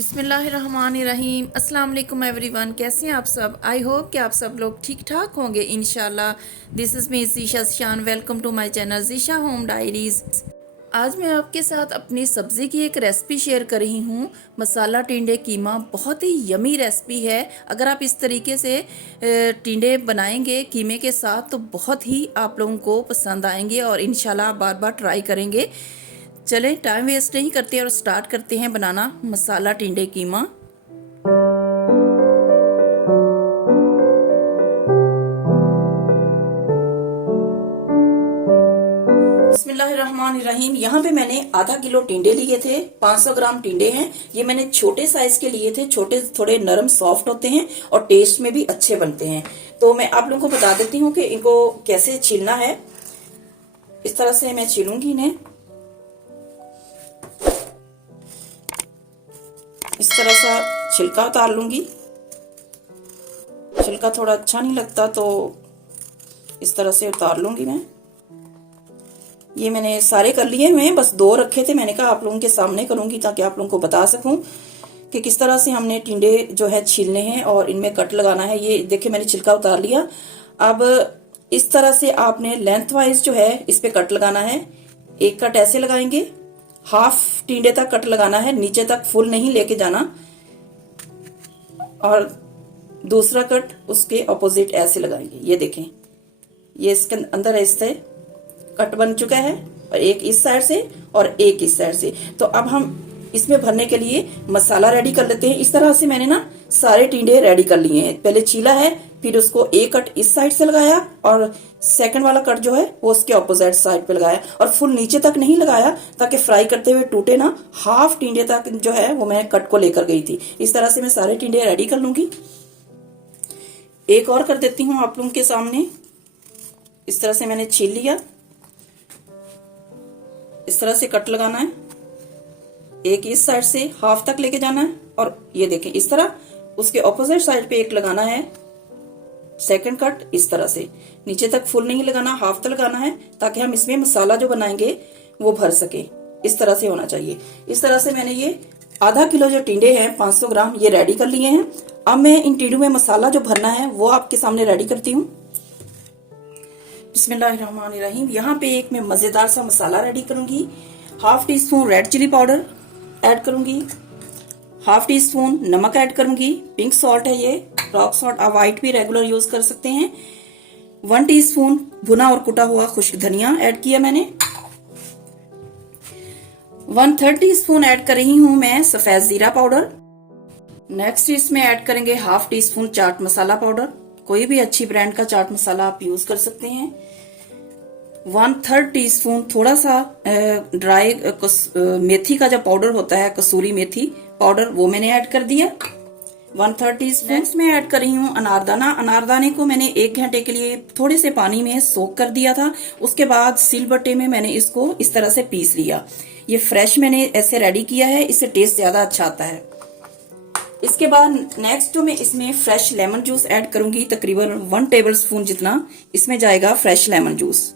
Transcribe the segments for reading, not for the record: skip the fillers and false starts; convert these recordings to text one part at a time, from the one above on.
बिस्मिल्लाहिर्रहमानिर्रहीम। अस्सलाम वालेकुम एवरीवन, कैसे हैं आप सब। आई होप कि आप सब लोग ठीक ठाक होंगे इंशाल्लाह। This is me Zeesha Shan. Welcome to my channel Zeesha home diaries. आज मैं आपके साथ अपनी सब्ज़ी की एक रेसिपी शेयर कर रही हूँ, मसाला टिंडे कीमा। बहुत ही यमी रेसिपी है। अगर आप इस तरीके से टिंडे बनाएंगे कीमे के साथ तो बहुत ही आप लोगों को पसंद आएंगे और इंशाल्लाह आप बार बार ट्राई करेंगे। चलें टाइम वेस्ट नहीं करते और स्टार्ट करते हैं बनाना मसाला टिंडे कीमा। बिस्मिल्लाहिर्रहमानिर्रहीम। यहाँ पे मैंने आधा किलो टिंडे लिए थे। 500 ग्राम टिंडे हैं। ये मैंने छोटे साइज के लिए थे। छोटे थोड़े नरम सॉफ्ट होते हैं और टेस्ट में भी अच्छे बनते हैं। तो मैं आप लोगों को बता देती हूँ कि इनको कैसे छीलना है। इस तरह से मैं छीलूंगी इन्हें। इस तरह सा छिलका उतार लूंगी। छिलका थोड़ा अच्छा नहीं लगता तो इस तरह से उतार लूंगी मैं। ये मैंने सारे कर लिए हुए हैं, बस 2 रखे थे। मैंने कहा आप लोगों के सामने करूंगी ताकि आप लोगों को बता सकूं कि किस तरह से हमने टिंडे जो है छीलने हैं और इनमें कट लगाना है। ये देखिए मैंने छिलका उतार लिया। अब इस तरह से आपने लेंथ वाइज जो है इस पे कट लगाना है। एक कट ऐसे लगाएंगे, हाफ टिंडे तक कट लगाना है, नीचे तक फुल नहीं लेके जाना। और दूसरा कट उसके ऑपोजिट ऐसे लगाएंगे। ये देखें, ये इसके अंदर ऐसे कट बन चुका है और एक इस साइड से और एक इस साइड से। तो अब हम इसमें भरने के लिए मसाला रेडी कर लेते हैं। इस तरह से मैंने ना सारे टिंडे रेडी कर लिए हैं। पहले छीला है, फिर उसको एक कट इस साइड से लगाया और सेकंड वाला कट जो है वो उसके ऑपोजिट साइड पे लगाया और फुल नीचे तक नहीं लगाया ताकि फ्राई करते हुए टूटे ना। हाफ टिंडे तक जो है वो मैं कट को लेकर गई थी। इस तरह से मैं सारे टिंडे रेडी कर लूंगी। एक और कर देती हूँ आप लोगों के सामने। इस तरह से मैंने छील लिया। इस तरह से कट लगाना है। एक इस साइड से हाफ तक लेके जाना है और ये देखें इस तरह उसके ऑपोजिट साइड पे एक लगाना है। सेकंड कट इस तरह से नीचे तक फुल नहीं लगाना, हाफ तक लगाना है ताकि हम इसमें मसाला जो बनाएंगे वो भर सके। इस तरह से होना चाहिए। इस तरह से मैंने ये आधा किलो जो टिंडे हैं 500 ग्राम ये रेडी कर लिए हैं। अब मैं इन टिंडों में मसाला जो भरना है वो आपके सामने रेडी करती हूँ। बिस्मिल्लाहिर्रहमानिर्रहीम। यहाँ पे एक मैं मजेदार सा मसाला रेडी करूंगी। Half teaspoon red chilli powder add करूंगी। हाफ टी स्पून नमक ऐड करूंगी। पिंक सॉल्ट है ये, रॉक सॉल्ट। आप व्हाइट भी रेगुलर यूज कर सकते हैं। 1 टीस्पून भुना और कुटा हुआ खुश्क धनिया ऐड किया मैंने। 1/3 टीस्पून ऐड कर रही हूं मैं सफेद जीरा पाउडर। नेक्स्ट इसमें ऐड करेंगे half tea spoon chaat masala powder. कोई भी अच्छी ब्रांड का चाट मसाला आप यूज कर सकते हैं। 1/3 टीस्पून थोड़ा सा ड्राई मेथी का जो पाउडर होता है, कसूरी मेथी पाउडर, वो मैंने ऐड कर दिया। 1/3 टीस्पून। नेक्स्ट मैं ऐड कर रही हूँ अनारदाना। अनारदाने को मैंने 1 घंटे के लिए थोड़े से पानी में सोक कर दिया था। उसके बाद सिलबट्टे में मैंने इसको इस तरह से पीस लिया। ये फ्रेश मैंने ऐसे रेडी किया है, इससे टेस्ट ज्यादा अच्छा आता है। इसके बाद नेक्स्ट जो मैं इसमें फ्रेश लेमन जूस ऐड करूंगी, तकरीबन 1 टेबल स्पून जितना इसमें जाएगा फ्रेश लेमन जूस।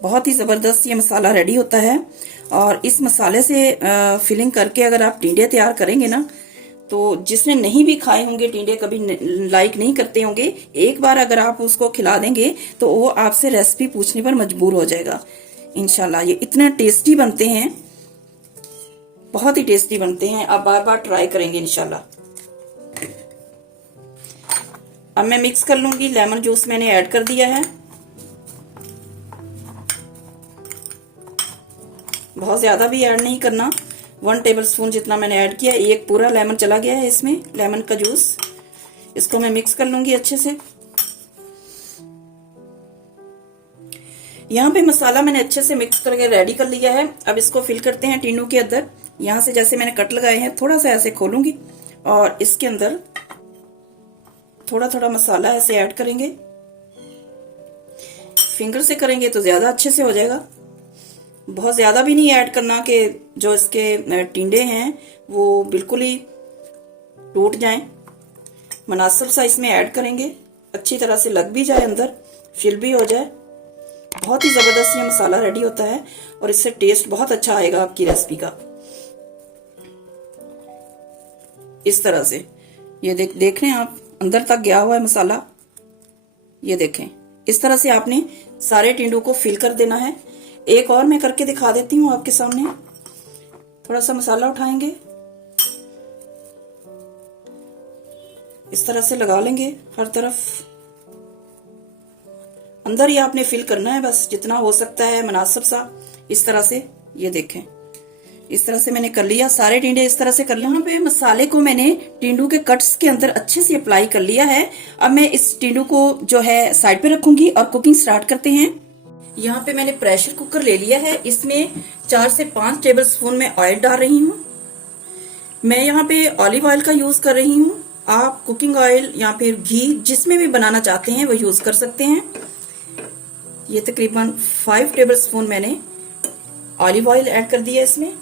बहुत ही जबरदस्त ये मसाला रेडी होता है और इस मसाले से फिलिंग करके अगर आप टिंडे तैयार करेंगे ना तो जिसने नहीं भी खाए होंगे टिंडे, कभी लाइक नहीं करते होंगे, एक बार अगर आप उसको खिला देंगे तो वो आपसे रेसिपी पूछने पर मजबूर हो जाएगा इंशाल्लाह। ये इतने टेस्टी बनते हैं, बहुत ही टेस्टी बनते हैं। आप बार बार ट्राई करेंगे इंशाल्लाह। अब मैं मिक्स कर लूंगी। लेमन जूस मैंने ऐड कर दिया है। बहुत ज्यादा भी ऐड नहीं करना। 1 टेबल स्पून जितना मैंने ऐड किया। एक पूरा लेमन चला गया है इसमें, लेमन का जूस। इसको मैं मिक्स कर लूंगी अच्छे से। यहाँ पे मसाला मैंने अच्छे से मिक्स करके रेडी कर लिया है। अब इसको फिल करते हैं टिंडों के अंदर। यहाँ से जैसे मैंने कट लगाए हैं थोड़ा सा ऐसे खोलूंगी और इसके अंदर थोड़ा थोड़ा मसाला ऐसे ऐड करेंगे। फिंगर से करेंगे तो ज्यादा अच्छे से हो जाएगा। बहुत ज्यादा भी नहीं ऐड करना कि जो इसके टिंडे हैं वो बिल्कुल ही टूट जाएं। मुनासिब सा इसमें ऐड करेंगे, अच्छी तरह से लग भी जाए, अंदर फिल भी हो जाए। बहुत ही जबरदस्त ये मसाला रेडी होता है और इससे टेस्ट बहुत अच्छा आएगा आपकी रेसिपी का। इस तरह से। ये देख रहे हैं आप, अंदर तक गया हुआ है मसाला। ये देखें, इस तरह से आपने सारे टिंडों को फिल कर देना है। एक और मैं करके दिखा देती हूँ आपके सामने। थोड़ा सा मसाला उठाएंगे, इस तरह से लगा लेंगे हर तरफ। अंदर ही आपने फिल करना है बस, जितना हो सकता है मुनासिब सा, इस तरह से। ये देखें, इस तरह से मैंने कर लिया, सारे टिंडे इस तरह से कर लिया। यहाँ पे मसाले को मैंने टिंडू के कट्स के अंदर अच्छे से अप्लाई कर लिया है। अब मैं इस टिंडू को जो है साइड पे रखूंगी और कुकिंग स्टार्ट करते हैं। यहाँ पे मैंने प्रेशर कुकर ले लिया है, इसमें 4 से 5 टेबल स्पून में ऑयल डाल रही हूँ। मैं यहाँ पे ऑलिव ऑयल का यूज कर रही हूँ, आप कुकिंग ऑयल या फिर घी जिसमें भी बनाना चाहते हैं वो यूज कर सकते हैं। ये तकरीबन 5 टेबल स्पून मैंने ऑलिव ऑयल ऐड कर दिया इसमें।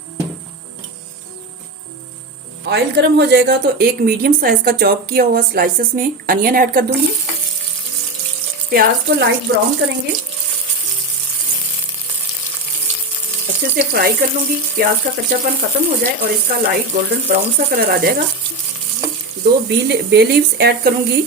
ऑयल गर्म हो जाएगा तो एक मीडियम साइज का चॉप किया हुआ स्लाइसेस में अनियन ऐड कर दूंगी। प्याज को लाइट ब्राउन करेंगे, अच्छे से फ्राई कर लूंगी। प्याज का कच्चापन खत्म हो जाए और इसका लाइट गोल्डन ब्राउन सा कलर आ जाएगा। 2 बे लीव्स ऐड करूंगी,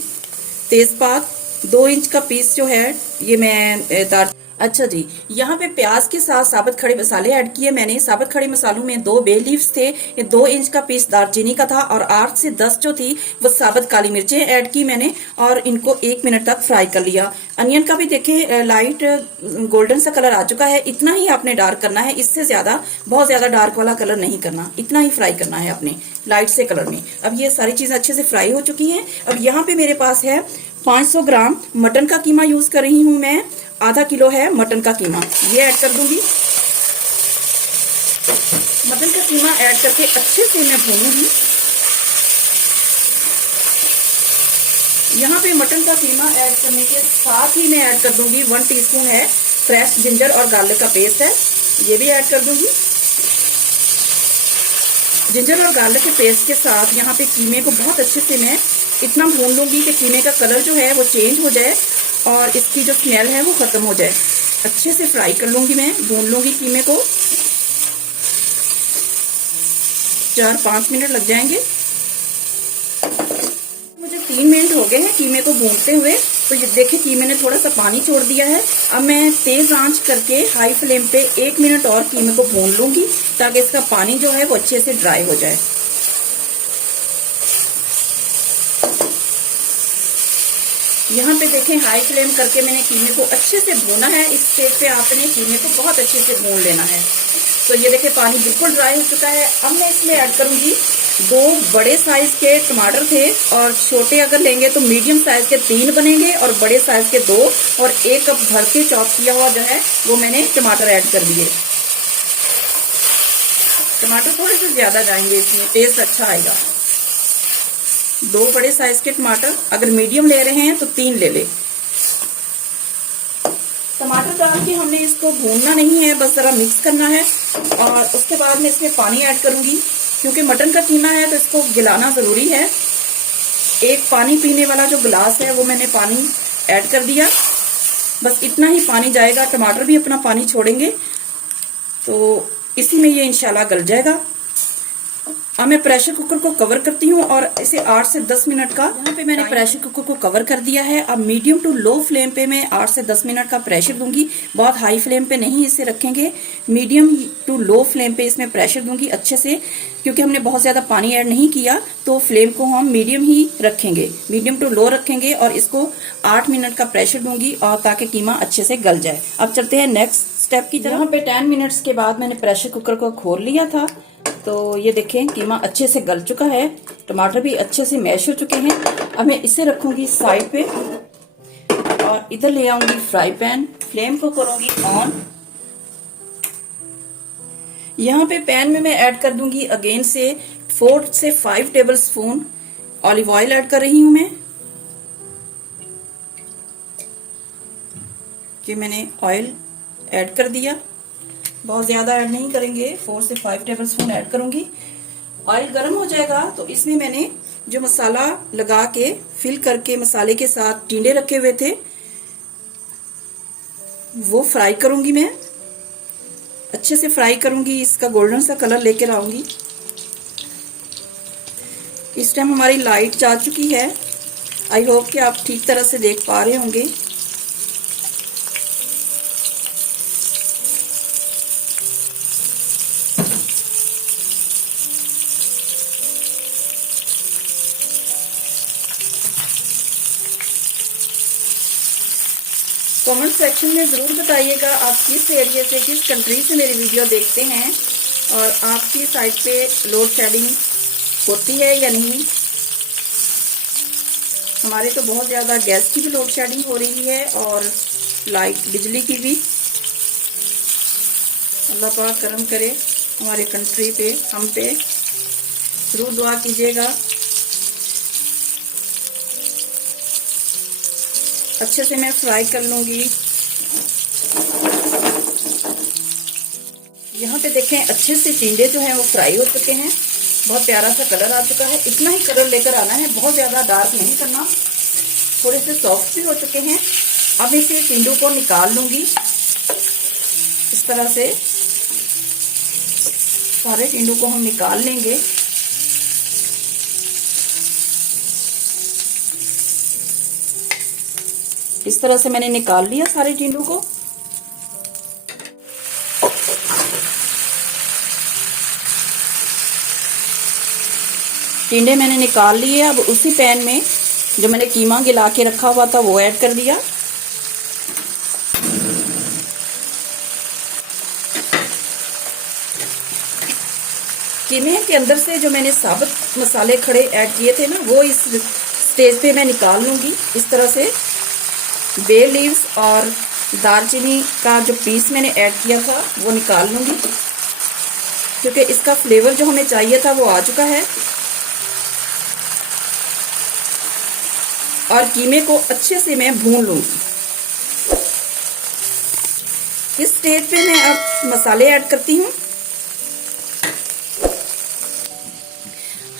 तेजपात, 2 इंच का पीस जो है ये मैं अच्छा जी, यहाँ पे प्याज के साथ साबुत खड़े मसाले ऐड किए मैंने। साबुत खड़े मसालों में 2 बे लीव्स थे, ये 2 इंच का पीस दालचीनी का था और 8 से 10 जो थी वो साबुत काली मिर्चें ऐड की मैंने और इनको 1 मिनट तक फ्राई कर लिया। अनियन का भी देखें लाइट गोल्डन सा कलर आ चुका है। इतना ही आपने डार्क करना है, इससे ज्यादा बहुत ज्यादा डार्क वाला कलर नहीं करना, इतना ही फ्राई करना है अपने लाइट से कलर में। अब ये सारी चीजें अच्छे से फ्राई हो चुकी हैं। अब यहाँ पे मेरे पास है 500 ग्राम मटन का कीमा यूज कर रही हूँ मैं। आधा किलो है मटन का कीमा, ये ऐड कर दूंगी। मटन का कीमा ऐड करके अच्छे से मैं भूनूंगी। यहाँ पे मटन का कीमा ऐड करने के साथ ही मैं ऐड कर दूंगी 1 टीस्पून है फ्रेश जिंजर और गार्लिक का पेस्ट है, ये भी ऐड कर दूंगी। जिंजर और गार्लिक के पेस्ट के साथ यहाँ पे कीमे को बहुत अच्छे से मैं इतना भून लूंगी कि कीमे का कलर जो है वो चेंज हो जाए और इसकी जो स्मेल है वो खत्म हो जाए। अच्छे से फ्राई कर लूंगी मैं, भून लूंगी कीमे को। 4-5 मिनट लग जाएंगे। मुझे 3 मिनट हो गए हैं कीमे को भूनते हुए। तो ये देखिए कीमे ने थोड़ा सा पानी छोड़ दिया है। अब मैं तेज आंच करके हाई फ्लेम पे 1 मिनट और कीमे को भून लूंगी ताकि इसका पानी जो है वो अच्छे से ड्राई हो जाए। यहाँ पे देखें हाई फ्लेम करके मैंने कीमे को अच्छे से भूना है। इस स्टेज पे आपने कीमे को बहुत अच्छे से भून लेना है। तो ये देखें पानी बिल्कुल ड्राई हो चुका है। अब मैं इसमें ऐड करूंगी 2 बड़े साइज के टमाटर थे और छोटे अगर लेंगे तो मीडियम साइज के 3 बनेंगे और बड़े साइज के 2 और 1 कप भर के चॉप किया हुआ जो है वो मैंने टमाटर ऐड कर दिए। टमाटर थोड़े से ज्यादा जाएंगे, इसमें टेस्ट अच्छा आएगा। 2 बड़े साइज के टमाटर, अगर मीडियम ले रहे हैं तो 3 ले ले। टमाटर डाल के हमने इसको भूनना नहीं है, बस जरा मिक्स करना है और उसके बाद मैं इसमें पानी ऐड करूंगी क्योंकि मटन का कीमा है तो इसको गिलाना जरूरी है। एक पानी पीने वाला जो गिलास है वो मैंने पानी ऐड कर दिया। बस इतना ही पानी जाएगा, टमाटर भी अपना पानी छोड़ेंगे तो इसी में ये इंशाल्लाह गल जाएगा। अब मैं प्रेशर कुकर को कवर करती हूँ और इसे 8 से 10 मिनट का, यहाँ पे मैंने प्रेशर कुकर को कवर कर दिया है। अब मीडियम टू लो फ्लेम पे मैं 8 से 10 मिनट का प्रेशर दूंगी। बहुत हाई फ्लेम पे नहीं इसे रखेंगे, मीडियम टू लो फ्लेम पे इसमें प्रेशर दूंगी अच्छे से, क्योंकि हमने बहुत ज्यादा पानी ऐड नहीं किया तो फ्लेम को हम मीडियम ही रखेंगे, मीडियम टू लो रखेंगे और इसको 8 मिनट का प्रेशर दूंगी और ताकि कीमा अच्छे से गल जाए। अब चलते हैं नेक्स्ट स्टेप की तरफ। यहाँ पे 10 मिनट्स के बाद मैंने प्रेशर कुकर को खोल लिया था तो ये देखें कीमा अच्छे से गल चुका है, टमाटर भी अच्छे से मैश हो चुके हैं। अब मैं इसे रखूंगी साइड पे और इधर ले आऊंगी फ्राई पैन, फ्लेम को करूंगी ऑन। यहाँ पे पैन में मैं ऐड कर दूंगी अगेन से 4 से 5 table spoon olive oil add कर रही हूं मैं। कि मैंने ऑयल ऐड कर दिया, बहुत ज्यादा ऐड नहीं करेंगे, 4 से 5 टेबल स्पून ऐड करूंगी। ऑयल गर्म हो जाएगा तो इसमें मैंने जो मसाला लगा के फिल करके मसाले के साथ टिंडे रखे हुए थे वो फ्राई करूंगी मैं, अच्छे से फ्राई करूंगी, इसका गोल्डन सा कलर लेकर आऊंगी। इस टाइम हमारी लाइट जा चुकी है। आई होप कि आप ठीक तरह से देख पा रहे होंगे। कमेंट सेक्शन में ज़रूर बताइएगा आप किस एरिया से, किस कंट्री से मेरी वीडियो देखते हैं और आपकी साइड पे लोड शेडिंग होती है या नहीं। हमारे तो बहुत ज़्यादा गैस की भी लोड शेडिंग हो रही है और लाइट बिजली की भी। अल्लाह पाक करम करे हमारे कंट्री पे, हम पे। ज़रूर दुआ कीजिएगा। अच्छे से मैं फ्राई कर लूँगी। यहाँ पे देखें अच्छे से टिंडे जो हैं वो फ्राई हो चुके हैं। बहुत प्यारा सा कलर आ चुका है। इतना ही कलर लेकर आना है, बहुत ज़्यादा डार्क नहीं करना। थोड़े से सॉफ्ट भी हो चुके हैं। अब इसे टिंडों को निकाल लूँगी। इस तरह से सारे टिंडों को हम निकाल लेंगे। इस तरह से मैंने निकाल लिया सारे टिंडों को। टिंडे मैंने निकाल लिए। अब उसी पैन में जो मैंने कीमा गिला के रखा हुआ था वो ऐड कर दिया। कीमे के अंदर से जो मैंने साबुत मसाले खड़े ऐड किए थे ना, वो इस स्टेज पे मैं निकाल लूँगी। इस तरह से बे लीव्स और दालचीनी का जो पीस मैंने ऐड किया था वो निकाल लूँगी, क्योंकि इसका फ्लेवर जो हमें चाहिए था वो आ चुका है। और कीमे को अच्छे से मैं भून लूँगी। इस स्टेज पे मैं अब मसाले ऐड करती हूँ।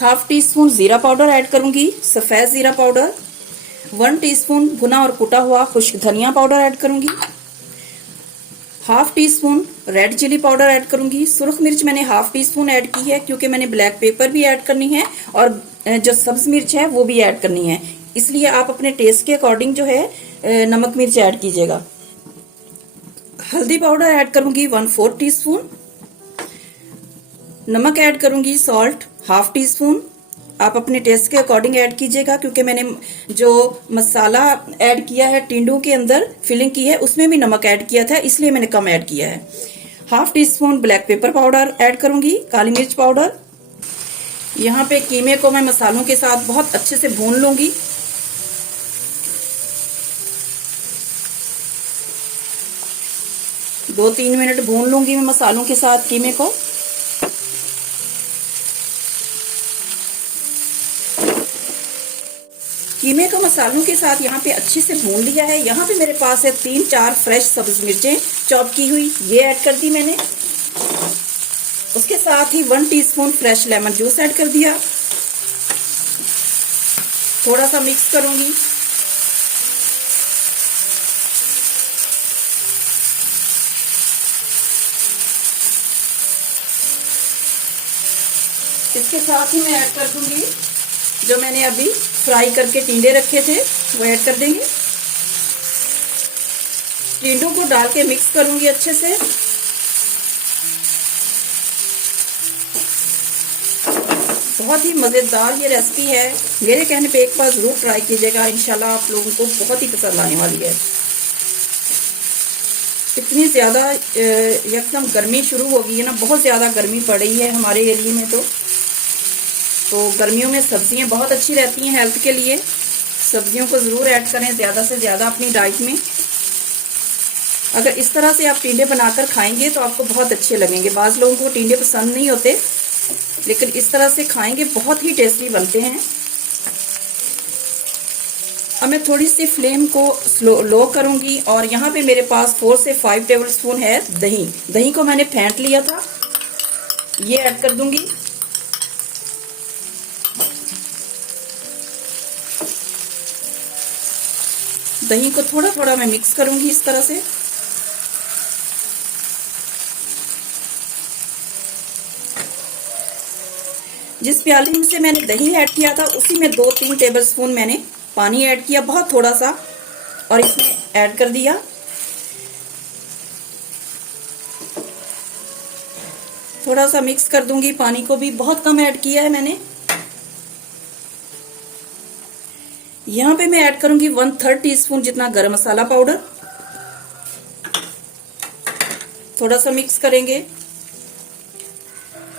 हाफ टी स्पून जीरा पाउडर ऐड करूंगी, सफ़ेद जीरा पाउडर। 1 टीस्पून भुना और कुटा हुआ खुश्क धनिया पाउडर ऐड करूंगी। Half teaspoon red chilli powder add करूंगी। सुरख मिर्च मैंने हाफ टी स्पून ऐड की है, क्योंकि मैंने ब्लैक पेपर भी ऐड करनी है और जो सब्ज मिर्च है वो भी ऐड करनी है। इसलिए आप अपने टेस्ट के अकॉर्डिंग जो है नमक मिर्च ऐड कीजिएगा। हल्दी पाउडर ऐड करूंगी 1/4 टीस्पून। नमक ऐड करूंगी सॉल्ट हाफ टी स्पून। आप अपने टेस्ट के अकॉर्डिंग ऐड कीजिएगा, क्योंकि मैंने जो मसाला ऐड किया है टिंडों के अंदर फिलिंग की है उसमें भी नमक ऐड किया था, इसलिए मैंने कम ऐड किया है। Half tea spoon black pepper powder add करूंगी, काली मिर्च पाउडर। यहाँ पे कीमे को मैं मसालों के साथ बहुत अच्छे से भून लूंगी। दो 3 मिनट भून लूंगी मैं मसालों के साथ कीमे को। कीमे को मसालों के साथ यहाँ पे अच्छे से भून लिया है। यहाँ पे मेरे पास है 3-4 फ्रेश सब्ज मिर्चें चॉप की हुई, ये ऐड कर दी मैंने। उसके साथ ही 1 teaspoon fresh lemon juice add कर दिया। थोड़ा सा मिक्स करूंगी। इसके साथ ही मैं ऐड कर दूंगी जो मैंने अभी फ्राई करके टिंडे रखे थे, वो ऐड कर देंगे। टिंडों को डाल के मिक्स करूंगी अच्छे से। बहुत ही मज़ेदार ये रेसिपी है। मेरे कहने पे एक बार ज़रूर ट्राई कीजिएगा, इंशाल्लाह आप लोगों को बहुत ही पसंद आने वाली है। इतनी ज़्यादा एकदम गर्मी शुरू हो गई है ना, बहुत ज़्यादा गर्मी पड़ रही है हमारे एरिया में। तो गर्मियों में सब्जियां बहुत अच्छी रहती हैं हेल्थ के लिए। सब्जियों को ज़रूर ऐड करें ज़्यादा से ज़्यादा अपनी डाइट में। अगर इस तरह से आप टिंडे बनाकर खाएंगे तो आपको बहुत अच्छे लगेंगे। बाज़ लोगों को टिंडे पसंद नहीं होते, लेकिन इस तरह से खाएंगे बहुत ही टेस्टी बनते हैं। अब मैं थोड़ी सी फ्लेम को लो करूंगी और यहाँ पे मेरे पास 4 से 5 टेबल स्पून है दही। दही को मैंने फेंट लिया था, ये ऐड कर दूंगी। दही को थोड़ा थोड़ा मैं मिक्स करूंगी इस तरह से। जिस प्याली से मैंने दही ऐड किया था उसी में 2-3 टेबलस्पून मैंने पानी ऐड किया, बहुत थोड़ा सा, और इसमें ऐड कर दिया। थोड़ा सा मिक्स कर दूंगी, पानी को भी बहुत कम ऐड किया है मैंने। यहाँ पे मैं ऐड करूंगी 1/3 टीस्पून जितना गरम मसाला पाउडर। थोड़ा सा मिक्स करेंगे,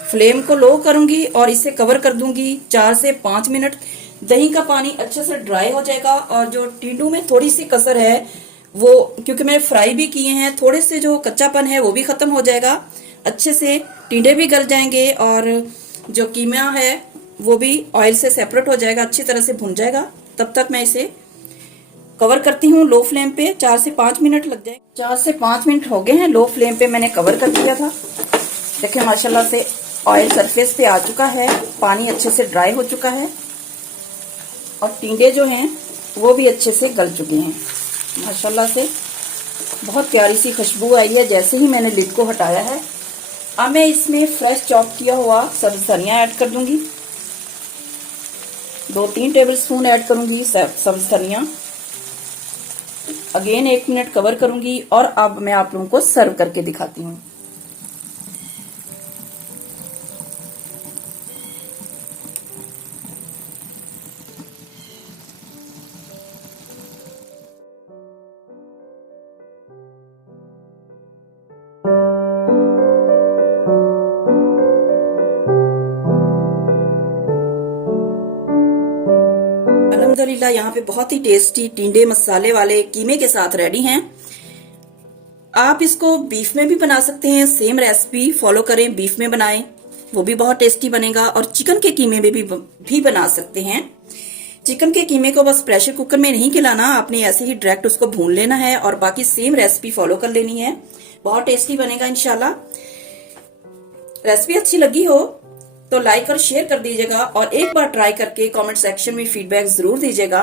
फ्लेम को लो करूंगी और इसे कवर कर दूंगी 4 से 5 मिनट। दही का पानी अच्छे से ड्राई हो जाएगा और जो टिंडों में थोड़ी सी कसर है वो, क्योंकि मैंने फ्राई भी किए हैं, थोड़े से जो कच्चापन है वो भी खत्म हो जाएगा। अच्छे से टिंडे भी गल जाएंगे और जो कीमा है वो भी ऑयल से सेपरेट हो जाएगा, अच्छी तरह से भुन जाएगा। तब तक मैं इसे कवर करती हूँ लो फ्लेम पे। 4 से 5 मिनट लग जाए। 4 से 5 मिनट हो गए हैं, लो फ्लेम पे मैंने कवर कर दिया था। देखिए माशाल्लाह से ऑयल सरफेस पे आ चुका है, पानी अच्छे से ड्राई हो चुका है और टिंडे जो हैं वो भी अच्छे से गल चुके हैं। माशाल्लाह से बहुत प्यारी सी खुशबू आई है जैसे ही मैंने लिड को हटाया है। अब मैं इसमें फ्रेश चॉप किया हुआ सब्ज धनिया ऐड कर दूंगी। 2-3 टेबलस्पून ऐड करूंगी सब्ज धनिया। अगेन 1 मिनट कवर करूंगी और अब मैं आप लोगों को सर्व करके दिखाती हूँ। अल्हम्दुलिल्लाह यहाँ पे बहुत ही टेस्टी टिंडे मसाले वाले कीमे के साथ रेडी हैं। आप इसको बीफ में भी बना सकते हैं, सेम रेसिपी फॉलो करें, बीफ में बनाएं, वो भी बहुत टेस्टी बनेगा। और चिकन के कीमे में भी बना सकते हैं। चिकन के कीमे को बस प्रेशर कुकर में नहीं खिलाना, आपने ऐसे ही डायरेक्ट उसको भून लेना है और बाकी सेम रेसिपी फॉलो कर लेनी है। बहुत टेस्टी बनेगा इंशाल्लाह। रेसिपी अच्छी लगी हो तो लाइक और शेयर कर दीजिएगा और एक बार ट्राई करके कमेंट सेक्शन में फीडबैक जरूर दीजिएगा।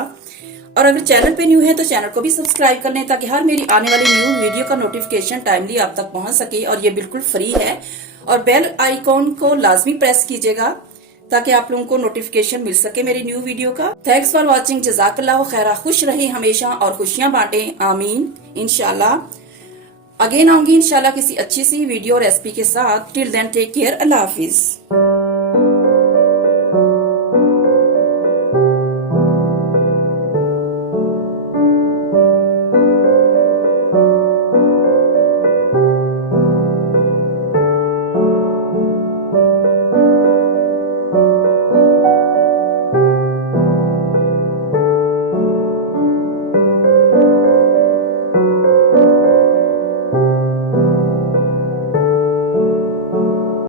और अगर चैनल पे न्यू है तो चैनल को भी सब्सक्राइब कर लें ताकि हर मेरी आने वाली न्यू वीडियो का नोटिफिकेशन टाइमली आप तक पहुंच सके। और ये बिल्कुल फ्री है। और बेल आइकॉन को लाजमी प्रेस कीजिएगा ताकि आप लोगों को नोटिफिकेशन मिल सके मेरी न्यू वीडियो का। Thanks for watching. जज़ाकल्लाहु खैरा। खुश रहे हमेशा और खुशियां बांटें, आमीन। इंशाल्लाह अगेन आऊंगी इंशाल्लाह किसी अच्छी सी वीडियो रेसिपी के साथ। Till then take care. अल्लाह हाफिज।